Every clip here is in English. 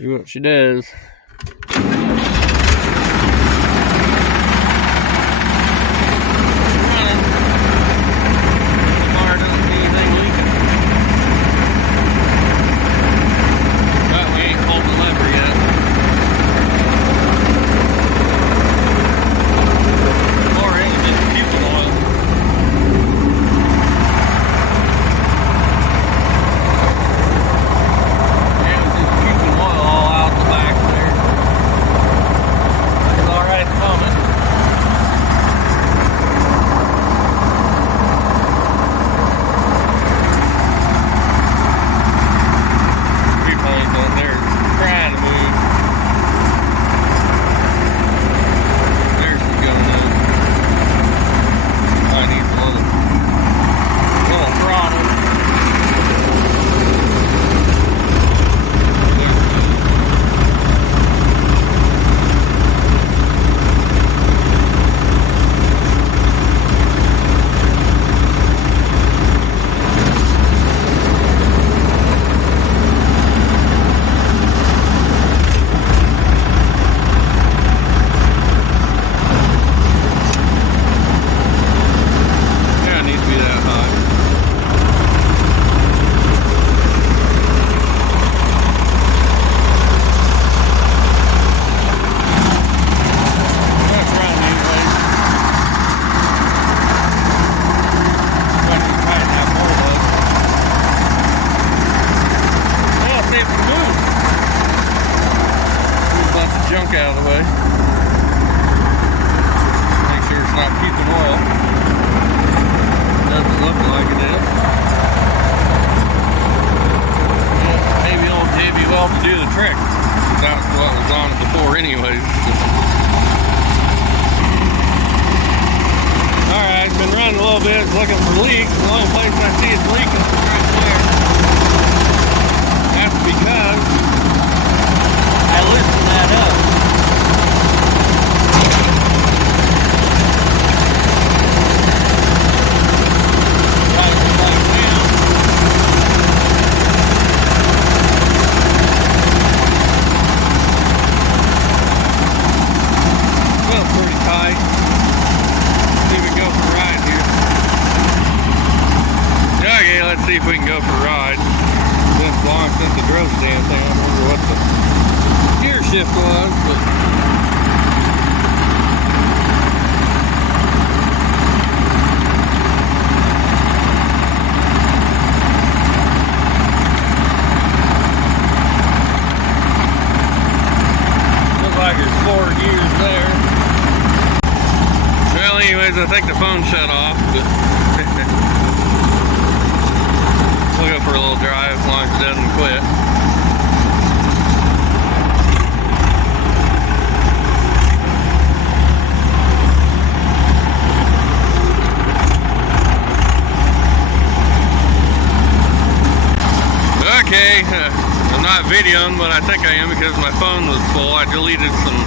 See what she does. Junk out of the way. Make sure it's not keeping oil. Doesn't look like it is. Yeah, maybe old heavy well to do the trick. That's what was on it before anyways. Alright, I've been running a little bit looking for leaks. The only place I see it's leaking is right there. That's because I loosened that up. Well, pretty tight. See if we can go for a ride here. Okay, let's see if we can go for a ride. It's been long since I drove the damn thing. I wonder what the gear shift was, but looks like there's 4 gears there. Well, anyways, I think the phone shut off, but we'll go for a little drive as long as it doesn't quit. Okay, I'm not videoing, but I think I am because my phone was full. I deleted some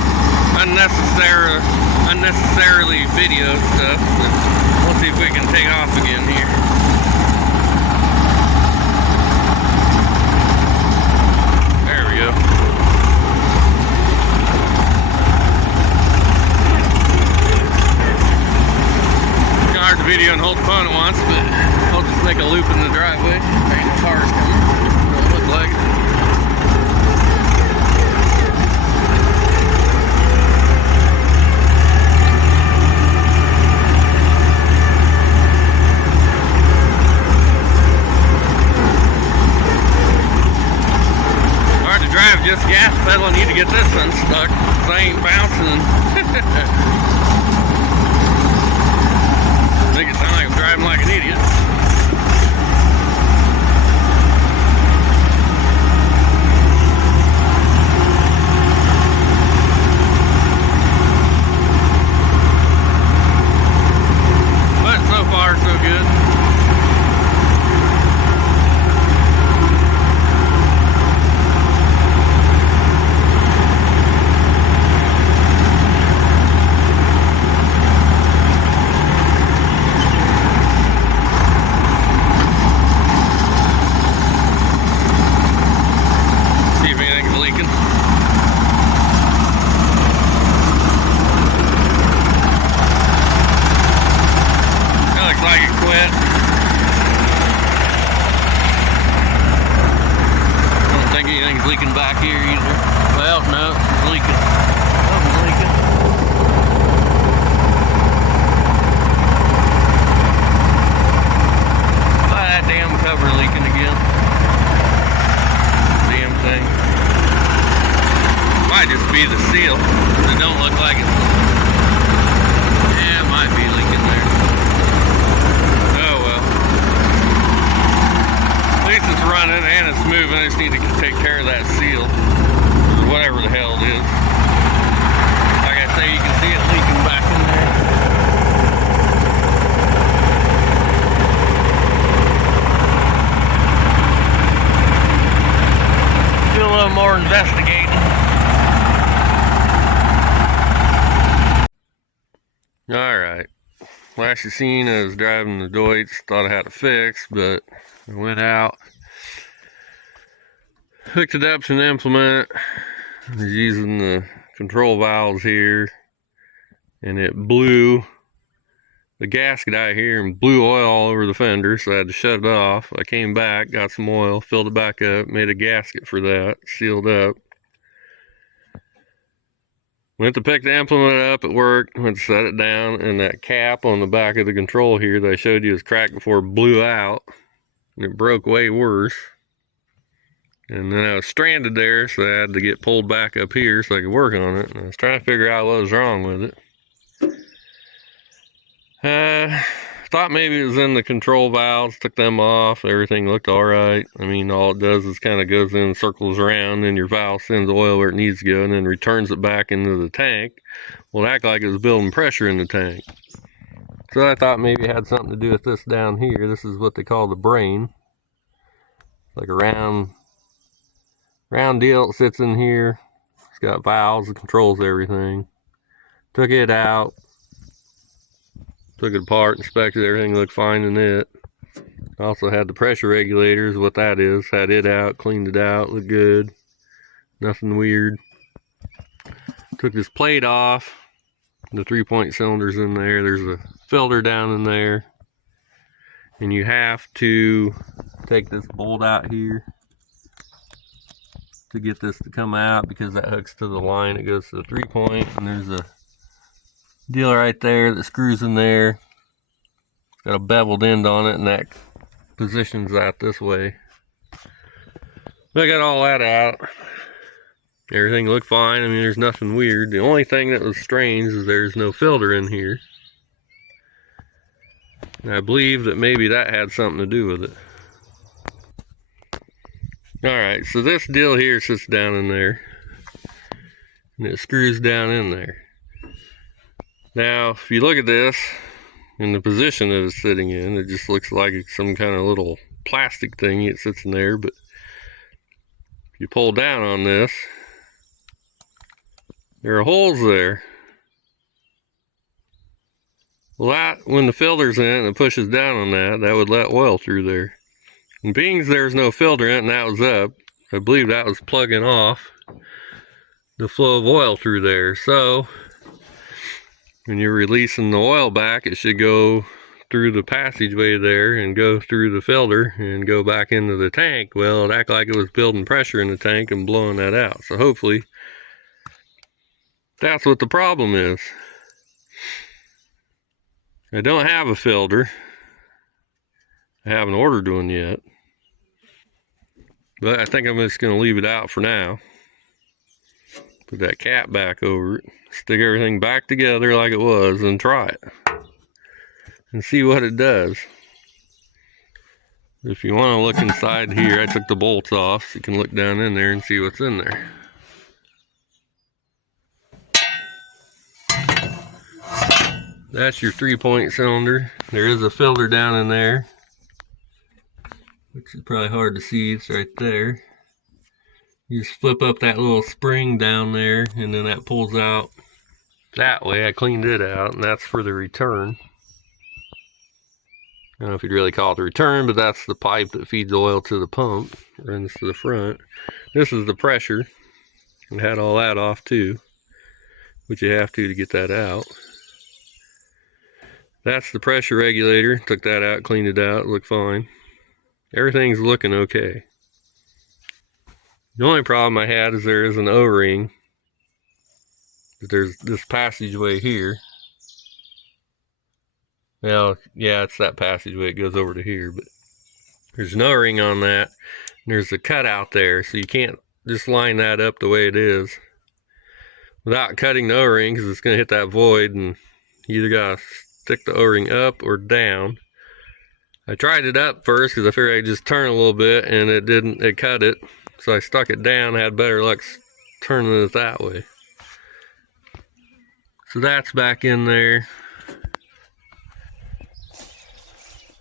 unnecessarily video stuff. But we'll see if we can take off again here. There we go. It's kind of hard to video and hold the phone at once, but I'll just make a loop in the driveway. There ain't no cars coming. Look like it. Hard to drive just gas pedal. I need to get this unstuck because I ain't bouncing. Make it sound like I'm driving like an idiot. So far, so good. here either. Well, no, it's leaking. Something's leaking. Why that damn cover leaking again? Damn thing. Might just be the seal. It don't look like it. Yeah, it might be leaking there. Oh well. At least it's running and it's moving. I just need to take care of that seal. Or whatever the hell it is. Like I say, you can see it leaking back in there. Do a little more investigating. Alright, last you seen I was driving the Deutz, thought I had it fixed, but I went out, hooked it up to an implement. I was using the control valves here, and it blew the gasket out here and blew oil all over the fender, so I had to shut it off. I came back, got some oil, filled it back up, made a gasket for that, sealed up. Went to pick the implement up at work, went to set it down, and that cap on the back of the control here that I showed you was cracked before it blew out. And it broke way worse. And then I was stranded there, so I had to get pulled back up here so I could work on it. And I was trying to figure out what was wrong with it. Thought maybe it was in the control valves, took them off, everything looked alright. I mean, all it does is kind of goes in, circles around, and your valve sends oil where it needs to go, and then returns it back into the tank. Well, it acted like it was building pressure in the tank. So I thought maybe it had something to do with this down here. This is what they call the brain. Like a round deal that sits in here. It's got valves that controls everything. Took it out. Took it apart, inspected, everything looked fine in it. Also had the pressure regulators, what that is. Had it out, cleaned it out, looked good. Nothing weird. Took this plate off. The 3-point cylinder's in there. There's a filter down in there. And you have to take this bolt out here to get this to come out, because that hooks to the line. It goes to the 3-point, and there's a deal right there that screws in there. It's got a beveled end on it, and that positions that this way. I got all that out. Everything looked fine. I mean, there's nothing weird. The only thing that was strange is there's no filter in here. And I believe that maybe that had something to do with it. Alright, so this deal here sits down in there. And it screws down in there. Now, if you look at this, in the position that it's sitting in, it just looks like some kind of little plastic thing that sits in there, but if you pull down on this, there are holes there. Well, that, when the filter's in and it pushes down on that, that would let oil through there. And being there's no filter in it and that was up, I believe that was plugging off the flow of oil through there. So when you're releasing the oil back, it should go through the passageway there and go through the filter and go back into the tank. Well, it acted like it was building pressure in the tank and blowing that out. So hopefully that's what the problem is. I don't have a filter. I haven't ordered one yet. But I think I'm just going to leave it out for now. Put that cap back over it. Stick everything back together like it was and try it. And see what it does. If you want to look inside here, I took the bolts off so you can look down in there and see what's in there. That's your 3-point cylinder. There is a filter down in there, which is probably hard to see. It's right there. You just flip up that little spring down there, and then that pulls out that way. I cleaned it out, and that's for the return. I don't know if you'd really call it the return, but that's the pipe that feeds oil to the pump. Runs to the front. This is the pressure. I had all that off too, which you have to get that out. That's the pressure regulator. Took that out, cleaned it out, looked fine. Everything's looking okay. The only problem I had is there is an O-ring. There's this passageway here. Well, yeah, it's that passageway. It goes over to here, but there's an O-ring on that. And there's a cutout there, so you can't just line that up the way it is without cutting the O-ring, because it's going to hit that void, and you either got to stick the O-ring up or down. I tried it up first because I figured I'd just turn a little bit, and it didn't. It cut it, so I stuck it down. I had better luck turning it that way. So that's back in there.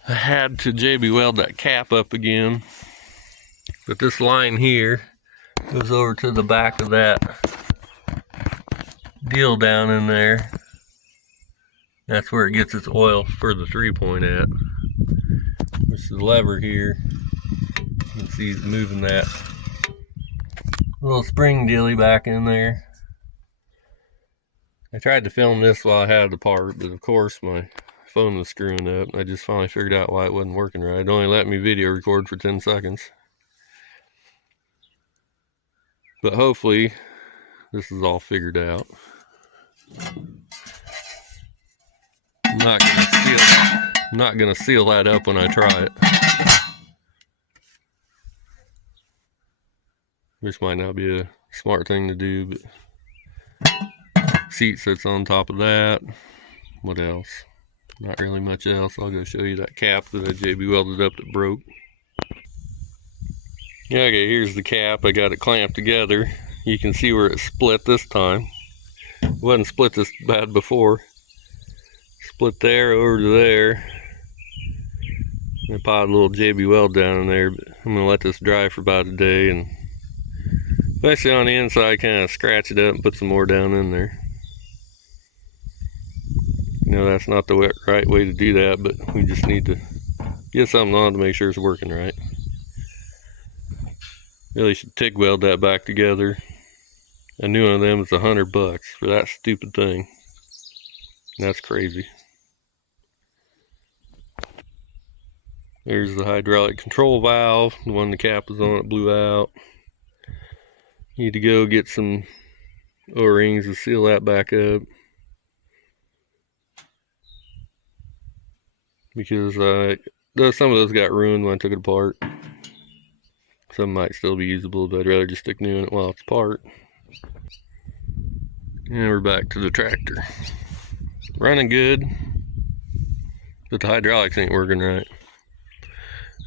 I had to JB weld that cap up again, but this line here goes over to the back of that deal down in there. That's where it gets its oil for the 3-point at. There's the lever here. You can see he's moving that little spring dealy back in there. I tried to film this while I had the part, but of course my phone was screwing up. I just finally figured out why it wasn't working right. It only let me video record for 10 seconds. But hopefully this is all figured out. I'm not gonna seal that up when I try it. Which might not be a smart thing to do, but seat sits on top of that. What else? Not really much else. I'll go show you that cap that I JB welded up that broke. Yeah, okay, here's the cap. I got it clamped together. You can see where it split this time. It wasn't split this bad before. Split there over to there. I piled a little JB weld down in there, but I'm gonna let this dry for about a day, and especially on the inside, kind of scratch it up and put some more down in there. You know, that's not the right way to do that, but we just need to get something on to make sure it's working right. Really should TIG weld that back together. A new one of them is $100 for that stupid thing. That's crazy. There's the hydraulic control valve, the one the cap was on, it blew out. Need to go get some O-rings to seal that back up, because some of those got ruined when I took it apart. Some might still be usable, but I'd rather just stick new in it while it's apart. And we're back to the tractor. Running good, but the hydraulics ain't working right.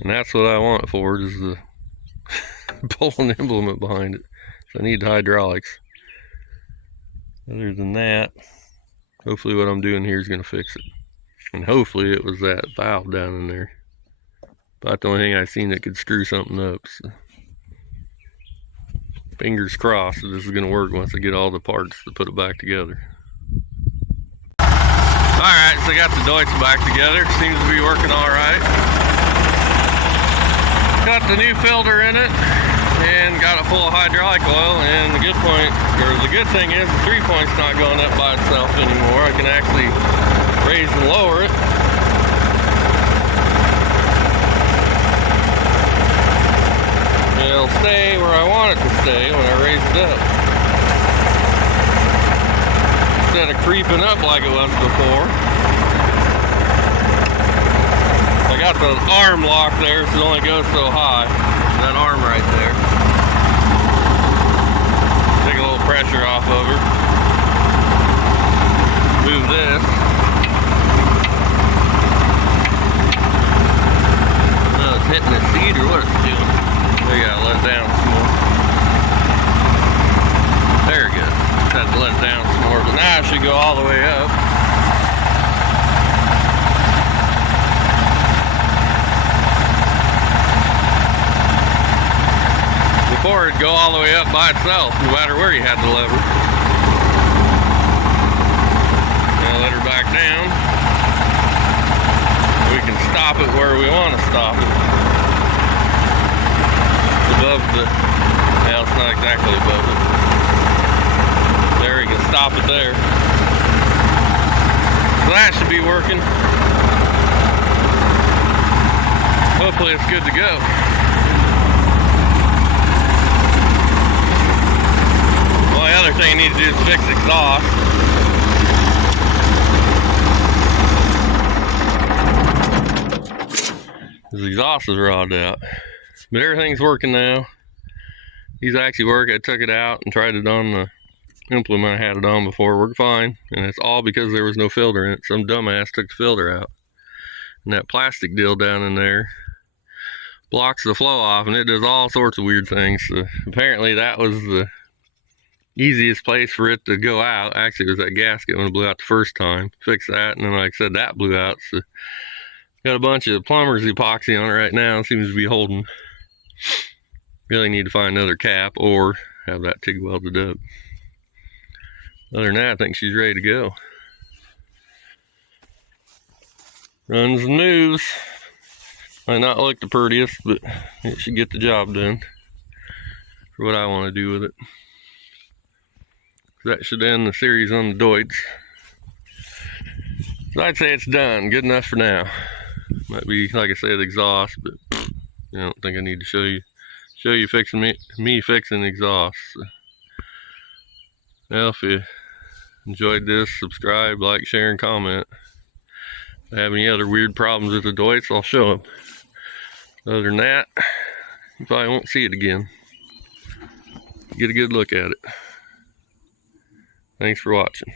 And that's what I want it for, is the pulling implement behind it. So I need the hydraulics. Other than that, hopefully what I'm doing here is going to fix it. And hopefully it was that valve down in there. About the only thing I've seen that could screw something up. So fingers crossed that this is going to work once I get all the parts to put it back together. Alright, so I got the DEUTZ back together. Seems to be working alright. Got the new filter in it and got it full of hydraulic oil, and the good thing is the 3-point's not going up by itself anymore. I can actually raise and lower it. It'll stay where I want it to stay when I raise it up, instead of creeping up like it was before. I got the arm lock there, so it only goes so high. That arm right there. Take a little pressure off of her. Move this. Oh, it's hitting the seat or what it's doing. We gotta let it down some more. There we go. Just had to let it down some more, but now it should go all the way up. Before it'd go all the way up by itself, no matter where you had the lever. Now let her back down. We can stop it where we want to stop it. Above the, well, it's not exactly above it. There, you can stop it there. So that should be working. Hopefully it's good to go. Another thing I need to do is fix exhaust. His exhaust is rotted out. But everything's working now. These actually work. I took it out and tried it on the implement I had it on before. It worked fine. And it's all because there was no filter in it. Some dumbass took the filter out. And that plastic deal down in there blocks the flow off, and it does all sorts of weird things. So apparently that was the easiest place for it to go out. Actually, it was that gasket when it blew out the first time. Fix that, and then like I said, that blew out. So got a bunch of plumber's epoxy on it right now. It seems to be holding. Really need to find another cap or have that TIG welded up. Other than that, I think she's ready to go. Runs and moves. Might not look the prettiest, but it should get the job done for what I want to do with it. That should end the series on the Deutz. So I'd say it's done. Good enough for now. Might be, like I said, exhaust, but I don't think I need to show you fixing me fixing exhaust. So, well, if you enjoyed this, subscribe, like, share, and comment. If I have any other weird problems with the Deutz, I'll show them. Other than that, you probably won't see it again. Get a good look at it. Thanks for watching.